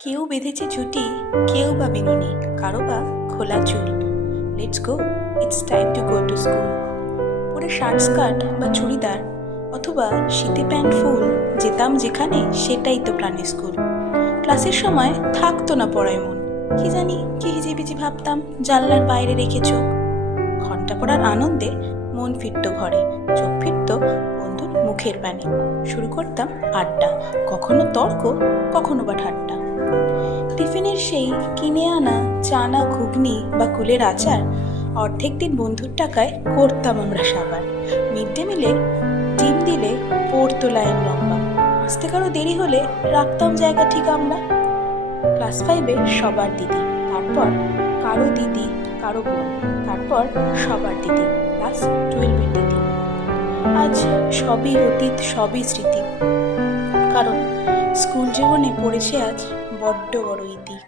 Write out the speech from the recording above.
কেউ বেঁধেছে ছুটি, কেউ বা বিনুনি, কারো বা খোলা চুল। Let's go, it's time to go to school. পরে শার্ট স্কার্ট বা চুড়িদার অথবা শীতে প্যান্ট ফুল, যেতাম যেখানে সেটাই তো প্রাণের স্কুল। ক্লাসের সময় থাকতো না পড়ায় মন, কি জানি কি হিজিবিজি ভাবতাম জানলার বাইরে রেখে চোখ। ঘন্টা পড়ার আনন্দে মন ফিরত ঘরে, চোখ ফিরত বন্ধুর মুখের পানে। শুরু করতাম আড্ডা, কখনো তর্ক, কখনো বা ঠাট্টা। টিফিনের সেই কিনে আনা চানা ঘুগনি বা কুলের আচার অর্ধেক দিন বন্ধুর টাকায় করতাম আমরা সাবার। মিড ডে মিলে ডিম দিলে পড়তো লাইন লম্বা, আসতে কারো দেরি হলে রাখতাম জায়গা ঠিক আমরা। ক্লাস 5-এ সবার দিদি, তারপর কারো দিদি, কারো বোন, তারপর সবার দিদি, ক্লাস 12-এর দিদি। আজ সবই অতীত, সবই স্মৃতি, কারণ স্কুল জীবনে পড়েছে আজ বড্ড বড় ইতি।